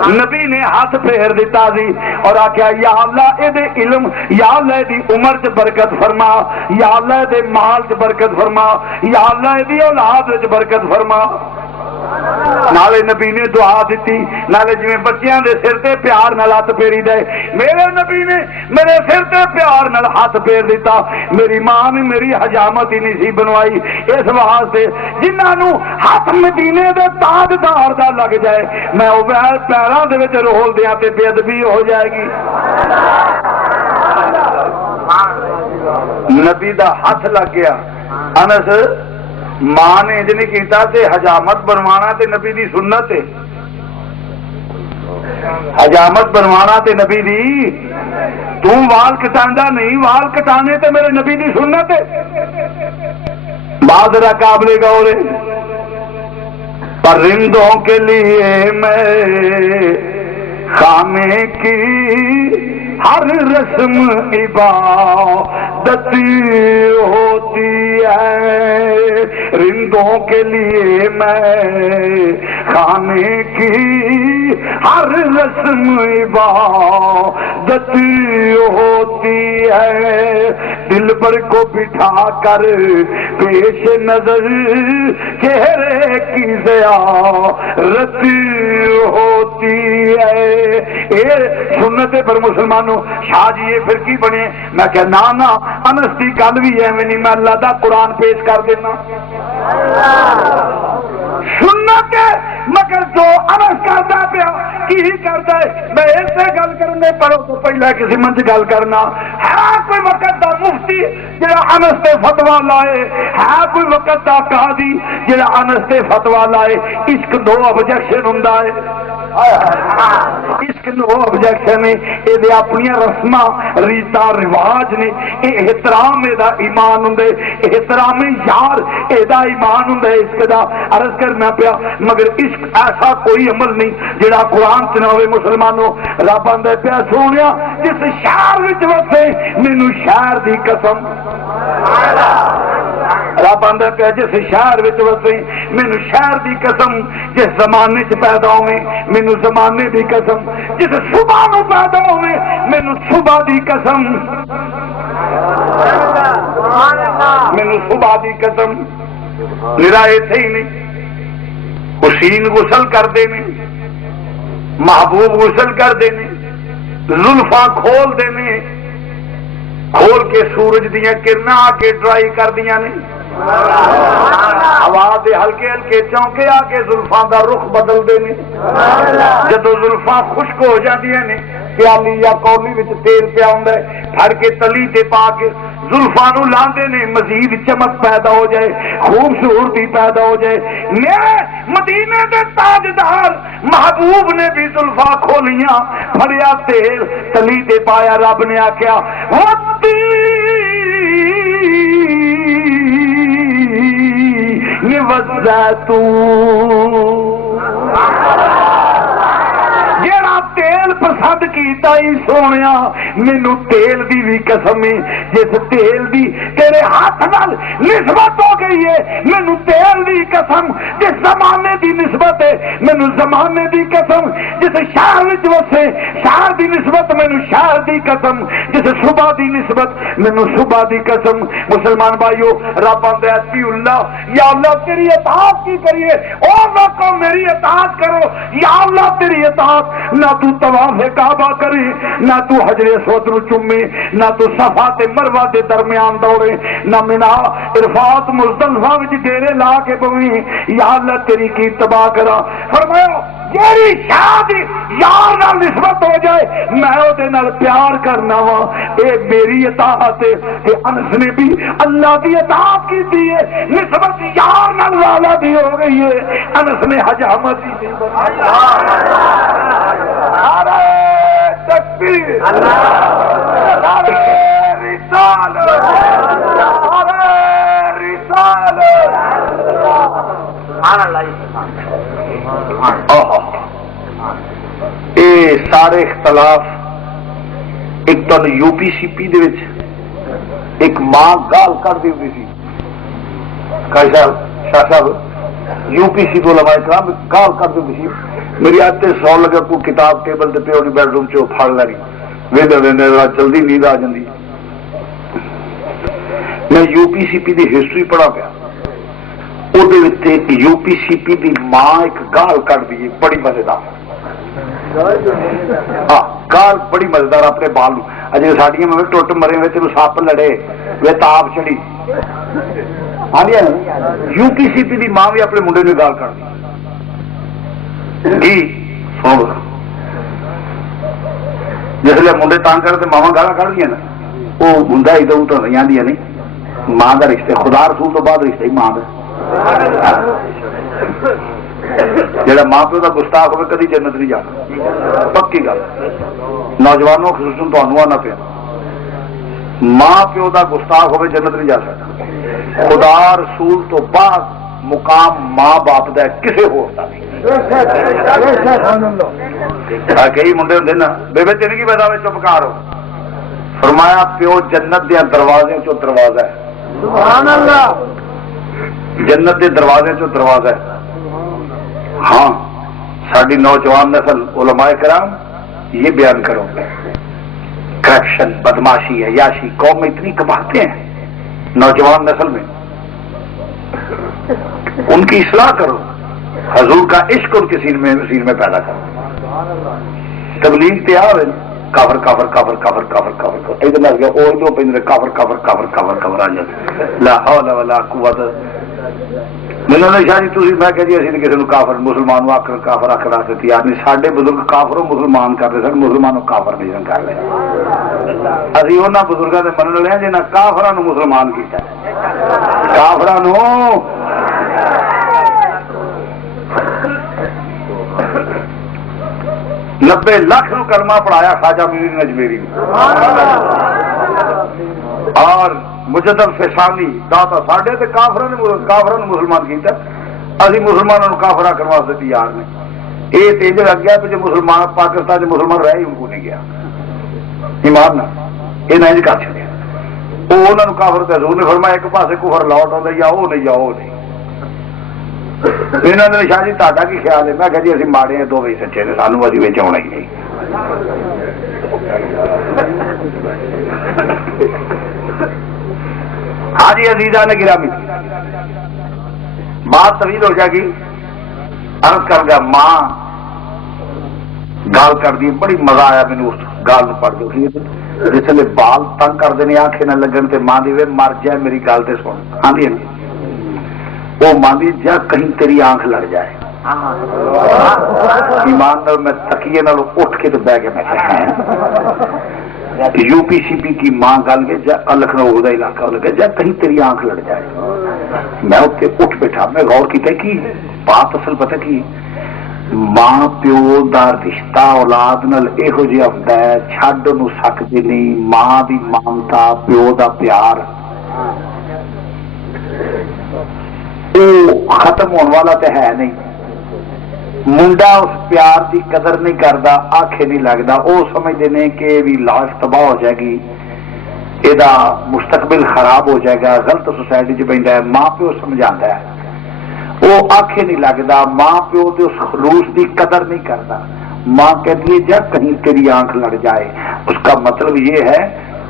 نبی نے ہاتھ پھیر دیتا سی اور آخیا یا اللہ اے دے علم یا اللہ دی عمر چ برکت فرما یا اللہ دے مال چ برکت فرما یا اللہ دی اولاد چ برکت فرما نالے نبی نے دعا دیتی، نالے جویں بچیاں دے سر تے پیار نال ہاتھ پھیری دے، میرے نبی نے میرے سر تے پیار نال ہاتھ پھیر دیتا۔ میری ماں نے میری حجامت ہی نہیں سی بنوائی، اس واسطے جنہاں نو ہاتھ مدینے دے تاجدار دا لگ جائے میں او پیراں دے وچ رول دیاں تے بے ادبی ہو جائے گی۔ نبی دا ہاتھ لگ گیا، انس ماں نے انج نہیں کیتا تے حجامت بنوانا تے نبی دی سنت ہے، حجامت بنوانا تے نبی دی، تو وال کٹاندا نہیں، وال کٹانے تے میرے نبی دی سنت ہے۔ بادرہ قابل گورے پرندوں کے لیے میں خامے کی ہر رسم عبادت ہوتی ہے، رندوں کے لیے میں خانے کی ہر رسم عبادت ہوتی ہے، دل پر کو بٹھا کر پیش نظر چہرے کی زیارت ہوتی ہے۔ اے سنت پر مسلمانوں شاہ جی یہ پھر کی بنے؟ میں کہ نا انس کی گل بھی ایویں نہیں، میں اللہ دا قرآن پیش کر دینا سنت ہے، مگر جو انس کرتا پیا کی کرتا ہے میں ایسے گل کرنے پر تو پہلے کسی منچ گل کرنا ہے۔ کوئی وقت دا مفتی جڑا انس تے فتوا لائے ہے، کوئی وقت دا قاضی جڑا انس تے فتوا لائے، عشق دو آبجیکشن ہوندا ہے، عشق نو آبجیکشن ہے، یہ اپنی رسماں ریتاں رواج نے، یہ احترام دا ایمان ہوں، احترام یار یہ ایمان ہوں عشق دا۔ عرض کرنا پیا مگر عشق ایسا کوئی عمل نہیں جڑا قرآن چ نہ ہوئے۔ مسلمانوں رب آندا پیا سونیا جس شہر وچ وسے مینوں شہر دی قسم، رب آندا پیا جس شہر وچ وسے مینوں شہر دی قسم، جس زمانے چ پیدا ہوئے مینوں زمانے دی قسم، جس صبح نو پیدا ہوئے مینوں صبح دی قسم، مینوں صبح دی قسم۔ میرا ایتھے ہی نہیں، حسین غسل کرتے ہیں، محبوب غسل کرتے ہیں، زلفاں کھول دینے، کھول کے سورج دیاں کرنا آ کے ڈرائی کر دیاں نے، ہوا دے ہلکے ہلکے چونکے آ کے زلفاں دا رخ بدل دینے، جدو زلفاں خشک ہو جاندیاں نے پیالی یا کولی وچ تیل پیا ہوندا ہے، پھڑ کے تلی تے پا کے زلفاں نو لاندے نے، مزید چمک پیدا ہو جائے، خوبصورتی پیدا ہو جائے۔ میرے مدینے دے تاجدار محبوب نے بھی زلفاں کھولیاں، پھڑیا تیل تلی تے پایا، رب نے آکھیا یہ والزیتون، جیڑا تیل پسند کیتا ہی سونیا مینوں تیل دی بھی قسم ہے، جس تیل دی تیرے ہاتھ نال نسبت ہو گئی ہے مینوں تیل دی قسم، جس زمانے دی نسبت ہے مینوں زمانے دی قسم، جس شہر وچ وسے شہر دی نسبت مینوں شہر دی قسم، جس صبح دی نسبت مینوں صبح دی قسم۔ مسلمان بھائیو رب آندا ہے اللہ یا اللہ تیری اطاعت کی کریے، اور لوگوں میری اطاعت کرو، یا اللہ تیری اطاعت نہ تو طواف کعبہ کرے، نہ تو حجر اسود نو چومے، نہ تو صفا تے مروہ دے درمیان دوڑے، نہ منا عرفات مزدلفہ وچ ڈیرے لا کے بویں، یا اللہ تیری کی اتباع کرا۔ فرمایا جیڑی شادی یار نال نسبت ہو جائے میں او دے نال پیار کرنا وا، اے میری اطاعت ہے۔ کہ انس نے بھی اللہ دی اطاعت کی ہے، نسبت یار نال والا بھی ہو گئی ہے، انس نے حجامت دی تکبیر، نعرہ رسالت، نعرہ رسالت۔ اے سارے اختلاف ایک تو یو پی سی پی دے وچ ایک ماں گال کر دی ہوئی سی، شاہ صاحب یو پی سی کو علماء کرام گال کر دی ہوئی سی، میری آتے سو لگا کو کتاب ٹیبل تے پہ بیڈ روم چ پھڑ لینی، ویندے ویندے جلدی نیند آ جاندی۔ میں U P C P the history پڑھا پیا، UPCP کی ماں ایک گال کٹ دی بڑی مزیدار. ہاں گال بڑی مزیدار اپنے بال اجے ساڈیاں میں ٹوٹ مرے وے تینوں سپ لڑے وے تاپ چڑھی. ہاں جی UPCP کی ماں بھی اپنے منڈے نے گال کٹ دی سن جسے منڈے تنگ کر ماوا گالا کھڑ دیا نا وہ ہوں ادھر ادھر نہیں آدی نہیں ماں کا رشتے خدا رسول تو بعد رشتہ ہی ماں کا. جہاں ماں پیو کا گستاخ ہوئے کدی جنت نہیں جانا پکی گل. نوجوانوں خصوصاً تمہیں آنا پیا ماں پیو کا گستاخ ہوئے جنت نہیں جا سکتا. خدا رسول تو بعد مقام ماں باپ کا کسی ہوتا نہیں. کئی منڈے ہوں نا بےبے تین کی پتا چپ کار ہو فرمایا پیو جنت دیا دروازے چو دروازہ ہے. جنت کے دروازے چو دروازہ ہے. ہاں ساری نوجوان نسل علماء کرام یہ بیان کرو کرپشن بدماشی عیاشی قوم میں اتنی کماتے ہیں نوجوان نسل میں ان کی اصلاح کرو. حضور کا عشق ان کے سین میں پیدا کرو. تبلیغ تیار ہے کافر کافر کافر کافر کافر کافر ادھر لگ گیا وہ ادھر پہ کافر کافر کافر کافر کافر آ جاتے لا حول ولا قوت. مینو نے شاہ جی تھی میں کہ جی اسی کسی کافر مسلمان آخر کافر آخر واسطے تیار نہیں. سارے بزرگ کافروں مسلمان کرتے سن مسلمانوں کافر نہیں کر رہے. ابھی انہوں بزرگوں سے من لیا جنہیں کافران مسلمان کیا کافران 90 لاکھ نو کلمہ پڑھایا خواجہ میر نجمیری اور مجدد فسانی داتا ساڈے تے کافران مسلمان کیتا. اسی مسلمانوں کافر آخر واسطے تیار نے. یہ تیج لگ گیا کہ جو مسلمان پاکستان مسلمان رہے ان کو نہیں گیا ایمان نہ یہ نہیں کر چکے. وہ انہوں نے کافر تے حضور نے فرمایا ایک پاسے کفر لوٹ آتا یا وہ نہیں یا وہ نہیں. انہوں نے شاہ جی تا کی خیال ہے. میں کہ جی اسی ماڑے ہیں دو بھائی سچے نے سانو ابھی بچ آنا ہی نہیں. ہاں جی عزیزہ نے گرامی بات طویل ہو جائے گی. عرض کر گیا ماں گال کر دی بڑی مزہ آیا مینو اس گال پڑھ کے. جسے بال تنگ کرتے ہیں آنکھیں نہ لگن تے ماں دی مر جائے میری گل تے سن آدھی وہ ماندی جا کہیں تیری آنکھ لگ جائے. ایمان نال میں تکیے نال اٹھ کے تو بہ کے میں UPCP کی ماں گل کے جا لکھنؤ کا علاقہ لگا جا کہیں تیری آنکھ لگ جائے. میں اتنے اٹھ بیٹھا میں غور کیا کہ بات اصل پتہ کی ماں پیو دا رشتہ اولاد نال یہو جہا ہوتا ہے چھڈ نو سکتے نہیں. ماں دی مامتا پیو دا پیار ختم ہونے والا تو ہے نہیں. منڈا اس پیار کی قدر نہیں کرتا آنکھیں نہیں لگتا. وہ سمجھتے ہیں کہ بھی لاش تباہ ہو جائے گی یہ مستقبل خراب ہو جائے گا غلط سوسائٹی چ پہنتا ہے. ماں پیو سمجھا ہے وہ آنکھیں نہیں لگتا. ماں پیو تو اس خلوص کی قدر نہیں کرتا. ماں کہتی ہے جب کہیں تیری آنکھ لڑ جائے. اس کا مطلب یہ ہے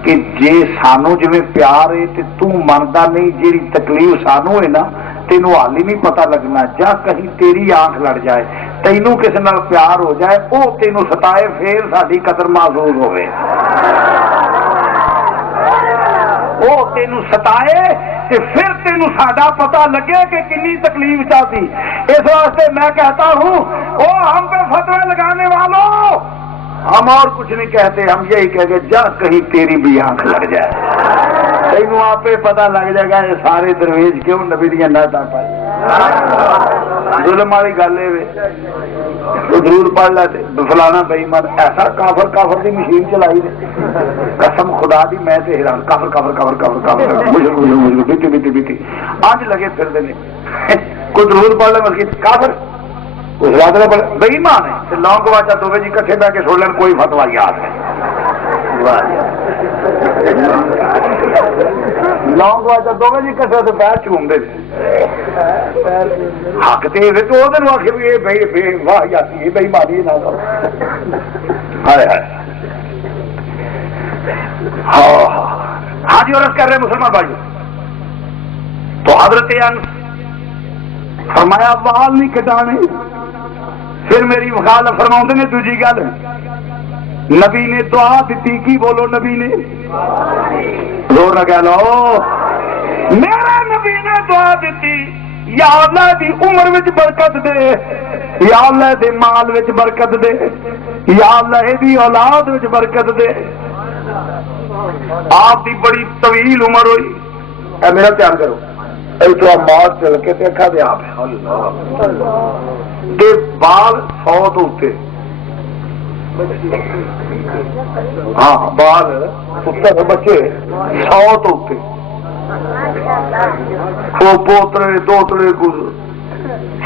کہ جے سانو جویں پیار ہے تو منتا نہیں جیڑی تکلیف سانو ہے نا تینوں حال ہی نہیں پتا لگنا. جا کہیں تیری آنکھ لڑ جائے تینوں کسی نال پیار ہو جائے وہ تینوں ستائے پھر ساری قدر محسوس ہوئے. وہ تینوں ستائے پھر تینوں ساڈا پتا لگے کہ کنی تکلیف چاہتی. اس واسطے میں کہتا ہوں وہ ہم پہ فتوے لگانے والوں ہم اور کچھ نہیں کہتے. ہم یہی کہتے جا کہیں تیری بھی آنکھ لگ جائے. تینوں آپ پتا لگ جائے گا یہ سارے درویش کیوں نبی دیا نعتاں پائی. ظلم والی گل ہے درود پڑھ لے فلانا بے ایمان ایسا کافر کافر دی مشین چلائی دے قسم خدا دی میں تے حیران کافر کافر کافر کافر کافر مجھے بیتی بیتی بیتی آج لگے پھر دے کوئی درود پڑھ لے مسجد کافر بے ایمان ہے. لونگ واچا دو جی کٹھے بہ کے سن لین کوئی فتوا یاد ہے. لونگ واچا دو جی کٹھے تو پیر چومتے حق تے تو وہ آخر بھی یہ واہ جاتی ہے بھائی ماری نہ ہاں جی عرض کر رہے مسلمان بھائی تو حضرت انس فرمایا وال نہیں کٹانے. پھر میری مخالف فرماؤں نے دوجی گل نبی نے دعا دیتی کی بولو نبی نے زور نہ کہہ لو میرا نبی نے دعا دیتی یا اللہ دی عمر وچ برکت دے یا اللہ دے مال وچ برکت دے یا اللہ دی اولاد وچ برکت دے. آپ دی بڑی طویل عمر ہوئی. اے میرا دھیان کرو اے تو مار چل کے دیکھا دے آپ کہ بال 100 تو اوتے ہاں بال پتر بچے 100 تو اوتے پوترے دوترے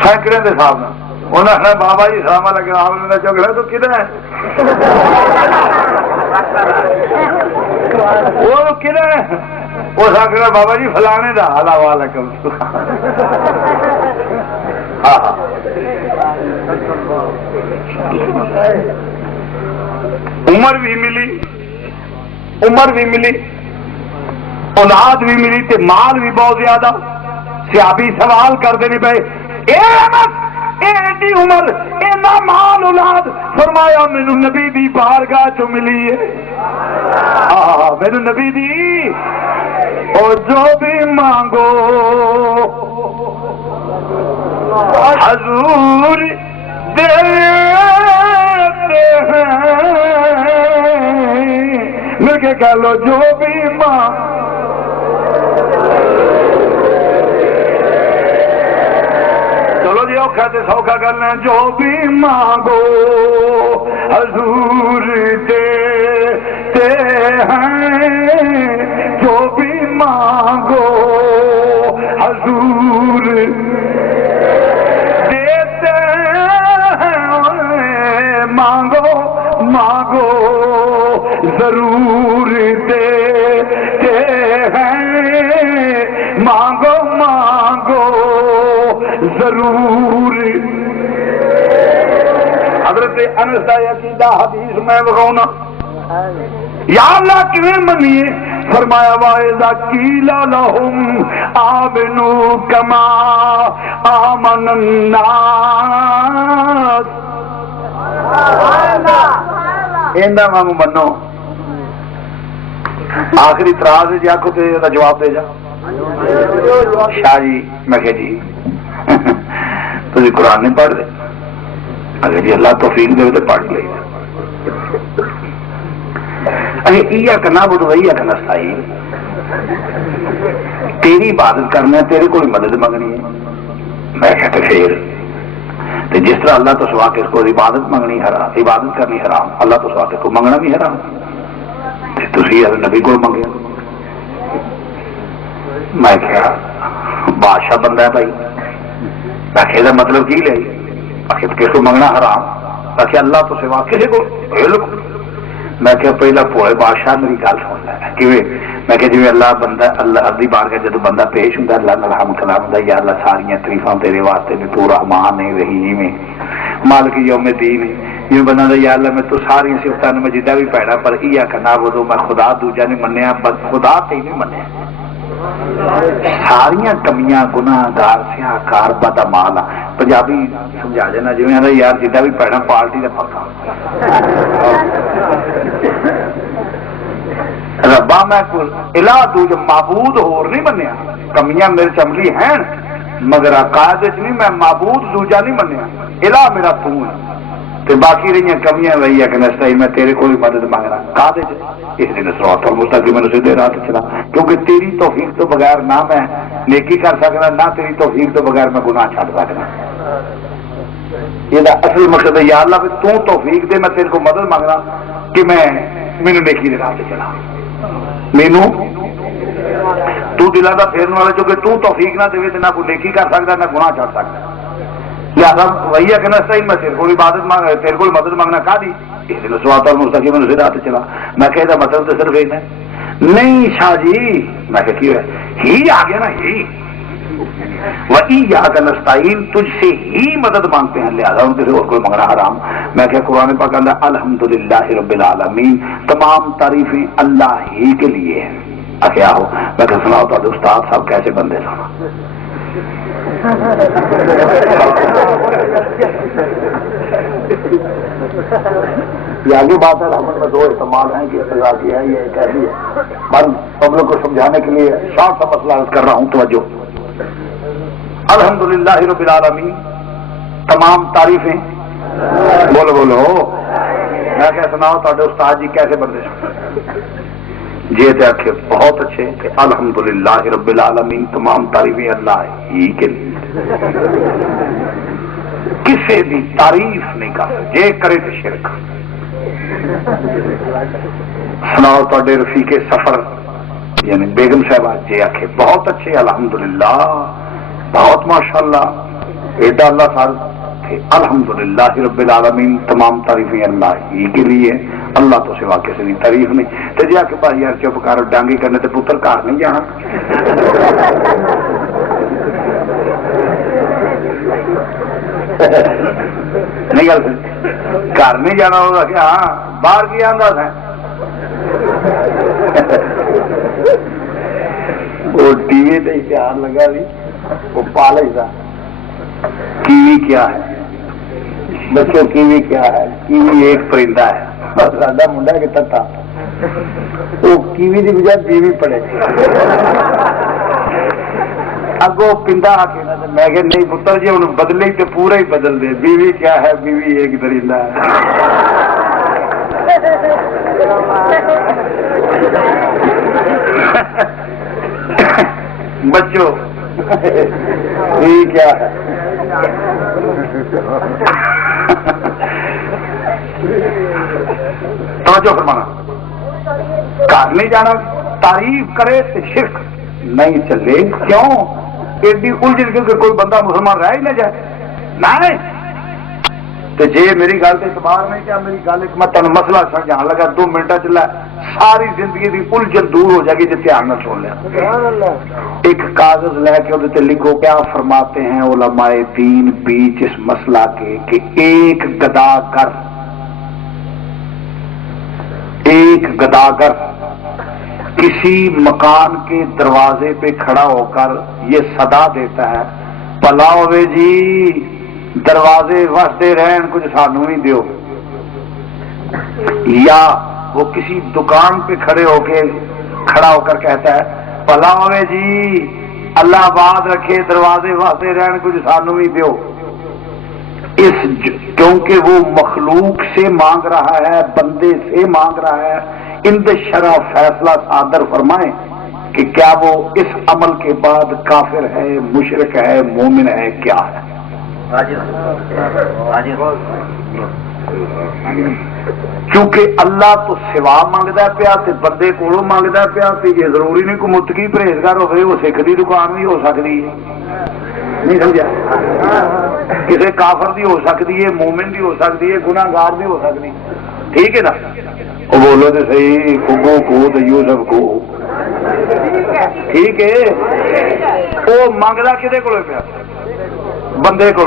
سینکڑے کے حساب نہ انہوں نے بابا جی ساما لگا آپ نے چکلا تو کدھر ہے وہ کدھر ہے وہ سکتا بابا جی فلانے کا حالا والا کم عمر بھی ملی اولاد بھی ملی تے مال بھی بہت زیادہ. صحابی سوال کرتے نہیں پے ایڈی عمر اینا مال اولاد. فرمایا مینو نبی دی بارگاہ چ ملی ہے مینو نبی دی اور جو بھی مانگو حضور دیتے ہیں. مل کے کہہ لو جو بھی مانگو کہتے سوکھا کرنا جو بھی مانگو حضور دیتے ہیں جو بھی مانگو حضور دیتے ہیں مانگو مانگو ضرور دیتے ہیں مانگو مانگو ضرور. حضرت انس کا عقیدہ حدیث میں بخاؤں یا اللہ کیویں منیے. فرمایا وَإِذَا قِيلَ لَهُمْ آمِنُوا كَمَا آمَنَ النَّاسُ ایندا وانگو منو. آخری تراز جا کو تے دا جواب دے جا شاہ جی میں کہ جی تھی قرآن نہیں پڑھ دے اگر جی اللہ توفیق دے تو پڑھ لے. اگر کرنا بڑھ رہی ہے کرنا سائی تیری عبادت کرنا تیرے کو مدد منگنی ہے. میں کہتے پھر جس طرح اللہ تو سوا کے اس کو عبادت منگنی حرام عبادت کرنی حرام اللہ تو سوا کے کو منگنا بھی حرام. تھی نبی کو منگے میں کیا بادشاہ بندہ ہے بھائی میں کہ مطلب کی لے کس کو منگنا حرام تاکہ اللہ تو سوا کسی کو میں کہ پہلا پوئے بادشاہ میری گل سن لے میں کہ جی اللہ بندہ اللہ ارضی بار کے جب بندہ پیش ہوں اللہ الحمد کلام ہوں یا اللہ ساری تریفاں تیرے واسطے بھی تو رحمان ہے رحیم ہے مالک یوم الدین ہے جی بندہ یا اللہ میں تو ساری صفتاں میں جدا بھی پیڑا پر یہ کرنا وہ میں خدا دوجا نہیں منیا بس خدا تے نہیں منیا ساریاں کمیاں گناہ گار سیاہ کار بدا مال پنجابی سمجھا دینا جی یار جدا بھی پیڑا پارٹی کا پکا ربا میں الہ تو جو معبود ہور نہیں منیا کمیاں میرے چملی ہیں مگر عقائد نہیں میں معبود دوجا نہیں منیا الہ میرا تو ہے تے باقی رہی کمیاں رہی ہے کہ نسائی میں تیرے کو بھی مدد مانگنا قاعدے اس دن صراط المستقیم میں سیدھے راہ چلا کیونکہ تیری توفیق تو بغیر نہ میں نیکی کر سکنا نہ تیری توفیق تو بغیر میں گناہ چھڑ سکنا. یہ اصل مقصد ہے یا اللہ تو توفیق دے میں تیرے کو مدد مانگنا کہ میں مینو نیکی دے راہ چلا مینو تو دلا دا پھیرنے والا جو کہ تو توفیق نہ دے نہ کوئی نیکی کر سکتا نہ گناہ چھڑ سکتا لہٰذا وہی ہے کہ نہ صحیح میں تیرے کو عبادت مانگ تیرے کو مدد مانگنا کا دی اس دن صراط المستقیم میں راہ چلا میں کہتا مطلب تو صرف یہ نہیں شاہ جی میں کہ ہی آ گیا نا ہی وَإِيَّاكَ نَسْتَعِينُ تجھ سے ہی مدد مانگتے ہیں لہذا ان سے اور کوئی منگنا حرام. میں کہ قرآن پاک کہتا ہے الحمدللہ رب العالمین تمام تعریفیں اللہ ہی کے لیے ہیں. کیا ہو میں کہ سناؤ تو استاد صاحب کیسے بندے سنا یہ آگے بات ہے، رحمت میں دو احتمال ہیں کہ سزا کی ہے، یہ کیسی ہے، بس پبلک کو سمجھانے کے لیے شارٹ سا مسئلہ عرض کر رہا ہوں، توجہ۔ الحمدللہ رب العالمین، تمام تعریفیں، بولو بولو، میں کیا سناؤ تھوڑے استاد جی کیسے بندے جی تے آخے بہت اچھے کہ الحمدللہ رب العالمین، تمام تعریفیں اللہ ہی کے لیے، کسی بھی تعریف نہیں کر جے کرے تو شرک۔ سناؤ تے رفیق سفر یعنی بیگم صاحبہ جی آخے بہت اچھے الحمدللہ، بہت ماشاءاللہ، ایڈا اللہ سال تھے، الحمدللہ رب العالمین، تمام تعریفیں اللہ ہی کے لیے، اللہ تو سوا کسی کی تعریف نہیں۔ تو جی آ کے بھائی یار چپ کر، ڈانگی کرنے تے پتر گھر نہیں جانا، نہیں گل گھر نہیں جانا، ہاں باہر کی آتا تھا، وہ ٹی وی تے اشتہار لگا بھی، وہ پالے تھا کیوی کیا ہے بچوں، کیوی کیا ہے؟ کیوی ایک پرندہ ہے، سادہ منڈا کہ تتا وہ کیوی کی بجائے بیوی پڑے اگو پنڈا آ کے میں کہ نہیں پتر جی ہوں بدلے تو پورا ہی بدل دے، بیوی کیا ہے؟ بیوی ایک پرندہ ہے۔ بچوں بیوی کیا ہے؟ توجہ فرمانا، گھر نہیں جانا، تعریف کرے تو شرک نہیں چلے، کیوں ایڈی الجھ کہ کوئی بندہ مسلمان رہ ہی نہ جائے، نہیں تو جی میری گل سے اعتبار نہیں کیا، میری گل میں تمہیں مسئلہ سمجھان لگا 2 منٹ چلا، ساری زندگی کی الجھن دور ہو جائے گی جی دھیان نہ سن لیا۔ ایک کاغذ لے کے وہ لکھو، کیا فرماتے ہیں علماء دین بیچ اس مسئلہ کے کہ ایک گداگر کسی مکان کے دروازے پہ کھڑا ہو کر یہ صدا دیتا ہے، بھلا ہوئے جی دروازے وستے رہن کچھ سانو ہی دیو، یا وہ کسی دکان پہ کھڑا ہو کر کہتا ہے بھلا ہوئے جی اللہ آباد رکھے دروازے واسطے رہن کچھ سانو ہی دیو، کیونکہ وہ مخلوق سے مانگ رہا ہے، بندے سے مانگ رہا ہے، اند شرع فیصلہ صادر فرمائیں کہ کیا وہ اس عمل کے بعد کافر ہے، مشرک ہے، مومن ہے، کیا ہے؟ کیونکہ اللہ تو سوا مانگتا پیا تے بندے کولوں مانگتا پیا، تے یہ ضروری نہیں کہ متقی پرہیزگار ہوئے، وہ سکھ دی دکان بھی ہو سکتی ہے، نہیں سمجھا؟ کسی کافر دی ہو سکتی ہے، مومن دی ہو سکتی ہے، گناہ گار بھی ہو سکتی، ٹھیک ہے نا؟ وہ بولو تو صحیح، کھگو کو تو یوسف کو، ٹھیک ہے؟ وہ منگتا کدے کولوں پیا؟ بندے کو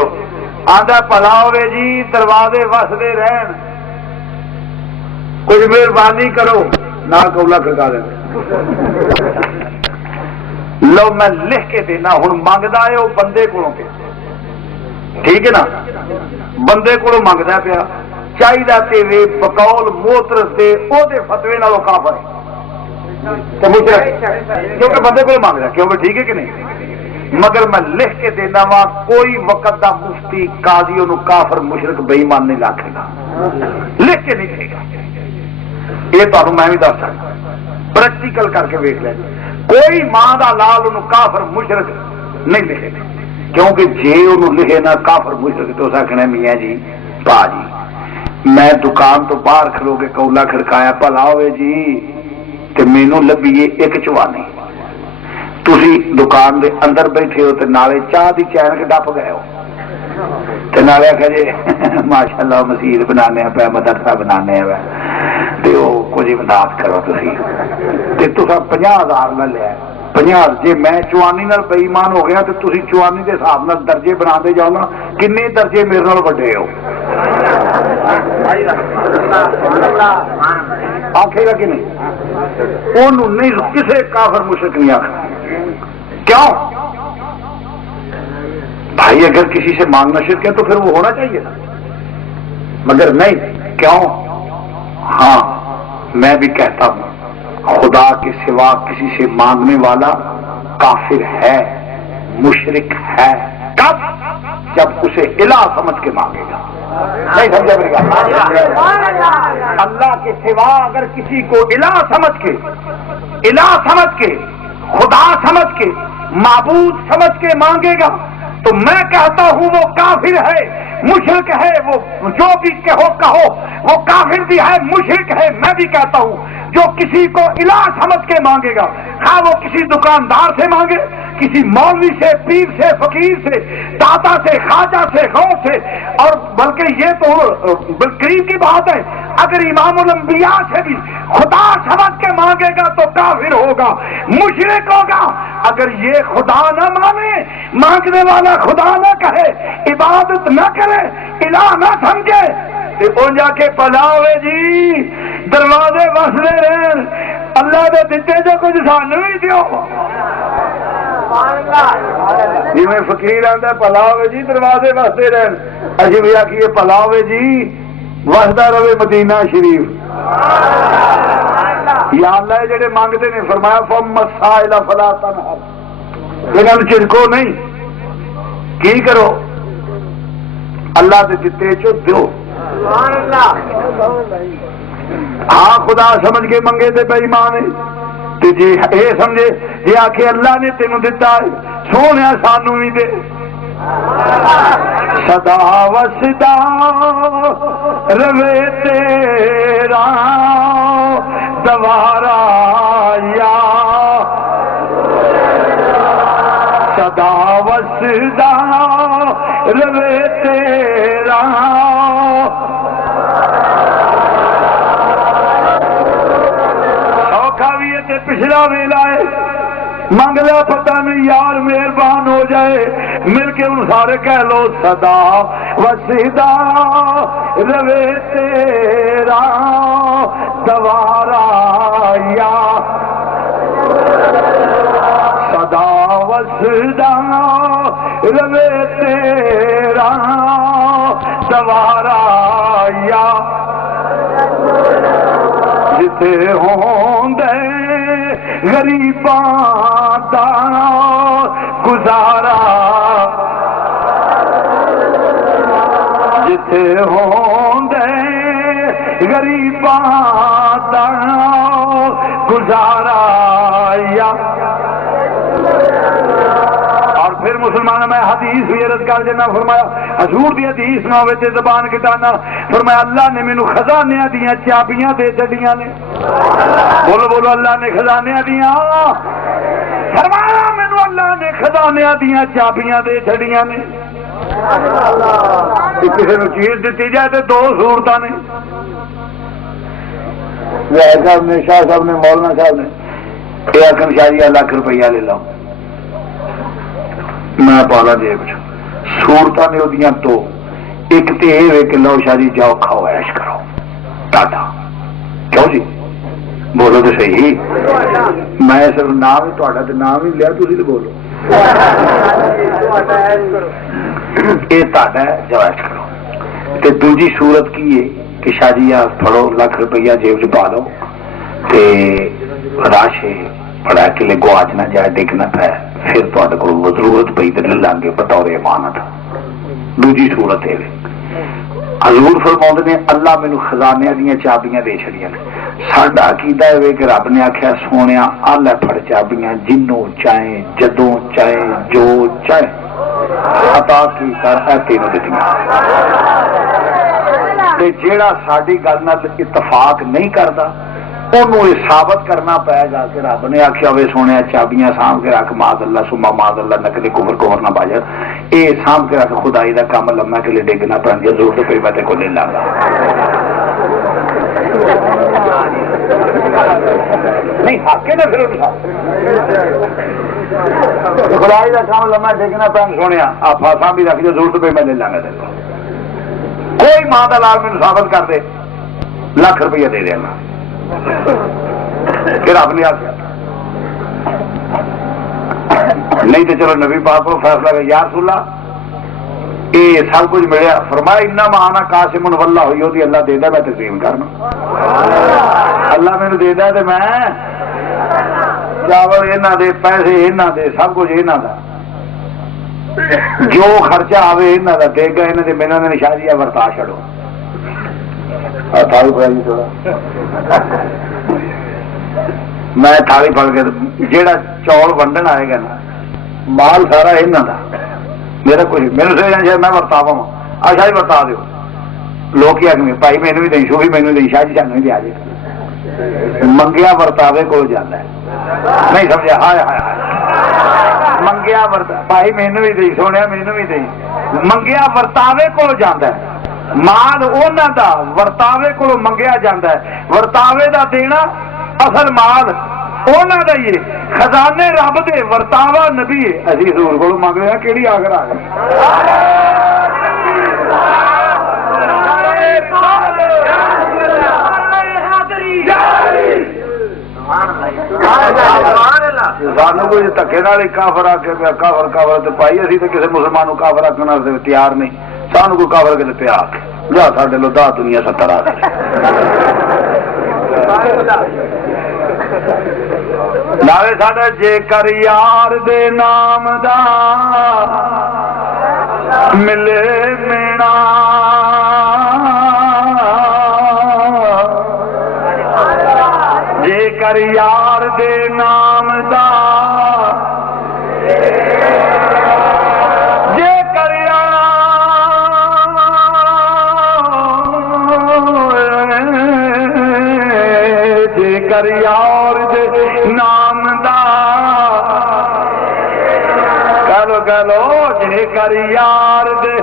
آندا بھلا ہوئے جی دروازے وسدے رہن کچھ مہربانی کرو، نہ کولا کھڑکا دیں، لو میں لکھ کے دینا، ہوں منگتا ہے وہ بندے کو، ٹھیک ہے نا؟ بندے کو منگتا پیا، چاہیے بقول موترس دے او دے فتوے نالوں کافر کیونکہ بندے کو مانگتا، کیونکہ ٹھیک ہے کہ نہیں؟ مگر میں لکھ کے دینا وا کوئی وقت دا مفتی قاضی انہوں کافر مشرک بے ایمان نہیں لاکھے گا، لکھ کے نہیں دے گا، یہ تمہیں میں بھی دس سکتا، پریکٹیکل کر کے ویک لیں، کوئی ماں دا لال انہوں کافر مشرک نہیں لکھے گا، کیونکہ جے انہوں لکھے نا کافر مشرک تو سکنے میاں جی پا جی میں دکان تو باہر کھلو کے کولا کھڑکایا بھلا ہوئے جی تے مینوں لبھی ایک چوانی، تسی دکان دے اندر بیٹھے ہو تے نالے چاہ دی چین کے ڈپ گئے ہو تے نالے آخیا جی ماشاءاللہ مسجد بنانے پہ مدرسہ بنانے پہ تے وہ کچھ امداد کرو تسی تے تساں 50,000 نہ لیا 50 جی میں چوانی نال بے ایمان ہو گیا تے تسی چوانی دے حساب نال درجے بنا دے جاؤ نا، کنے درجے میرے نال وڈے ہو؟ آخے گا کہ نہیں؟ انہوں نہیں کسے کافر مشرک نہیں آخر، کیوں؟ بھائی اگر کسی سے مانگنا شرک ہے تو پھر وہ ہونا چاہیے نا، مگر نہیں، کیوں؟ ہاں میں بھی کہتا ہوں خدا کے سوا کسی سے مانگنے والا کافر ہے، مشرک ہے۔ کب؟ جب اسے الہ سمجھ کے مانگے گا۔ نہیں سمجھا میری بات؟ اللہ کے سوا اگر کسی کو الہ سمجھ کے خدا سمجھ کے معبود سمجھ کے مانگے گا تو میں کہتا ہوں وہ کافر ہے، مشرک ہے، وہ جو بھی کہو وہ کافر بھی ہے، مشرک ہے۔ میں بھی کہتا ہوں جو کسی کو الہ سمجھ کے مانگے گا، ہاں وہ کسی دکاندار سے مانگے، کسی مولوی سے، پیر سے، فقیر سے، داتا سے، خواجہ سے، غوث سے، اور بلکہ یہ تو قریب کی بات ہے اگر امام الانبیاء سے بھی خدا سمجھ کے مانگے گا تو کافر ہوگا، مشرک ہوگا۔ اگر یہ خدا نہ مانے، مانگنے والا خدا نہ کہے، عبادت نہ کرے، الہ نہ سمجھے تو جا کے پلاوے جی دروازے وسدے رہن، اللہ دے دتے جو کچھ سانو ہی دیو۔ جی میں فقیر آتا پلاوے جی دروازے وسدے رہن، اجی بھی آخیے پلاوے جی وسدا رہے مدینہ شریف۔ یا اللہ جڑے مانگتے نے فرمایا فم السائل فلا تنہر، انہاں نوں چھڑکو نہیں، کی کرو اللہ دے دتے چو دیو۔ ہاں خدا سمجھ کے منگے تے بے ایمان ہے، جی اے سمجھے جی آخے اللہ نے تینوں دتا ہے سونے سانو بھی دے۔ سدا وسدا روے تیرا دوارا یا سدا وسدا روے تیرا سوکھا بھی ہے پچھلا ویلا ہے، منگ لیا پتہ نہیں یار مہربان ہو جائے، مل کے ان سارے کہہ لو سدا وسدا روے تیرا دوارا یا سدا وسدا روے تیرا دوارا یا جتے ہوں دے غریباں دا گزارا، جتے ہوں دے غریباں دا گزارا یا۔ اور پھر مسلمان میں حدیث بھی عرض کر دینا، فرمایا حضور دی حدیث نہ ہوئے تے زبان کٹانا، فرمایا اللہ نے مینوں خزانے دیاں چابیاں دے چھڑیاں نے۔ بولو بولو اللہ نے خزانے دیاں، فرمایا مینوں اللہ نے خزانے دیاں چابیاں دے چھڑیاں نے۔ کسی نو چیز دیتی جائے تو دو صورتاں نے، صاحب نے، شاہ صاحب نے، مولانا صاحب نے یہ آخر شاہ لاکھ روپیہ لے لاؤ میں پالا جیب سورتاں نے وہ دو، ایک تو یہ کہ لو شاہ جی جاؤ کھاؤ ایش کرو ٹاٹا، کیوں جی بولو تو صحیح، میں صرف نام تو نام ہی لیا تھی تو بولو یہ تا جو ایش کرو۔ تے دوجی صورت کی ہے کہ شاہ جی پڑھو لاکھ روپیہ جیب چ پا لو تے راش پڑا کے لے گواچ نہ جائے ڈگ نہ پائے، پھر تے کو ضرورت پی تو لے لیں گے بطور امانت۔ دوجی صورت ہے حضور فرماؤں نے اللہ مینوں خزانے دیا چابیاں دے چھڑیاں نے۔ ساڈا عقیدہ ہے کہ رب نے آخیا سونے آ لے پھڑ چابیاں جنوں چاہے جدوں چاہے جو چاہے عطا کی کر اے تینوں دتیاں۔ تے جیڑا ساڈی گل نال اتفاق نہیں کردا انہوں یہ ثابت کرنا پائے گا کہ رب نے آخیا ہوئے سونے چابیاں سانب کے رکھ معاذ اللہ سما معاذ اللہ نہ کدی کفر نہ باجر، یہ سانب کے رکھ خدائی کا کام لما کے لیے ڈگنا پڑ گیا ضرورت پہ میں کو لے لا گا نہیں حق ہے نا، پھر خدائی کا کام لما ڈگنا پڑ سونے آپ فاساں بھی رکھ جو ضرورت پہ میں لے لا گا تیرے کو۔ کوئی ماں کا لال مجھے ثابت کر دے لاکھ روپیہ دے دینا، پھر آپ نے آ نہیں تو چلو نبی پاک کو فیصلہ کر یا رسول اللہ یہ سب کچھ ملیا. فرمایا انما انا قاسم واللہ ہوئی ہوتی اللہ دیتا میں تقسیم کرنا. اللہ مینوں دیتا تو میں چاول یہاں دے پیسے یہاں دے سب کچھ یہاں دا جو خرچہ آئے یہاں دا دے گا یہاں دے میرا نے شادی ورتا چڑو. میں تھالی پڑ کے جہاں چول ونڈن آئے گا نا مال سارا یہاں دا میرا کچھ میرے سے میں ورتاوا آ شاہ ورتا دو. لوگ کیا کہ بھائی مینو بھی دیں شوہی مینو دیں شاہ جی سانو دیا جائے. منگیا ورتاوے کو جانا ہے نہیں سمجھا. ہائے ہائے ہائے منگیا ورتا بھائی مینو بھی دیں سونے مینو بھی دیں. منگیا ورتاوے کو جانا ہے. مال انہوں دا ورتاوے کو منگیا جاتا ہے. ورتاوے دا دینا اصل مال انہوں دا ہی خزانے رب دے ورتاوا نبی ہے. اسی حضور کو منگ رہے ہیں کہڑی آخر آ گئی. سانو کوئی دکے نال کافر آ کے کافر کافر پائی اسی تو کسی مسلمان کافر آخر تیار نہیں. سانو کوئی کافر کے پیا جا ساڈے لو 10 دنیا 70 آ نالے ساڈا جے کر یار دے نام دا ملے مینا جے کر یار دے نام دا جے کر یار دے نام دا کہلو جے کر یار دے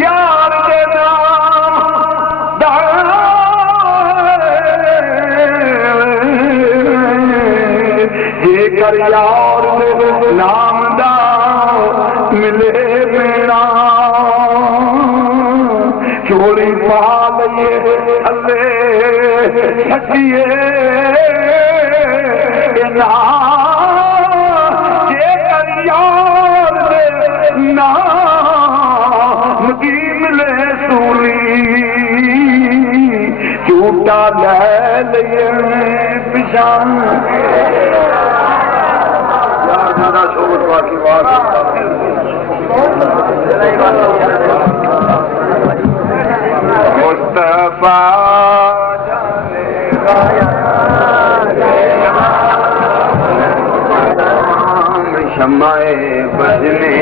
نام دا جے کر یار دے نام دا ملے میرا چوڑی پا لئیے تھلے سکیے جے کر یار دے نام کی ملے سولی جھوٹا لے لئیے پشان. شوبت باقی مصطفیٰ شمع بجنے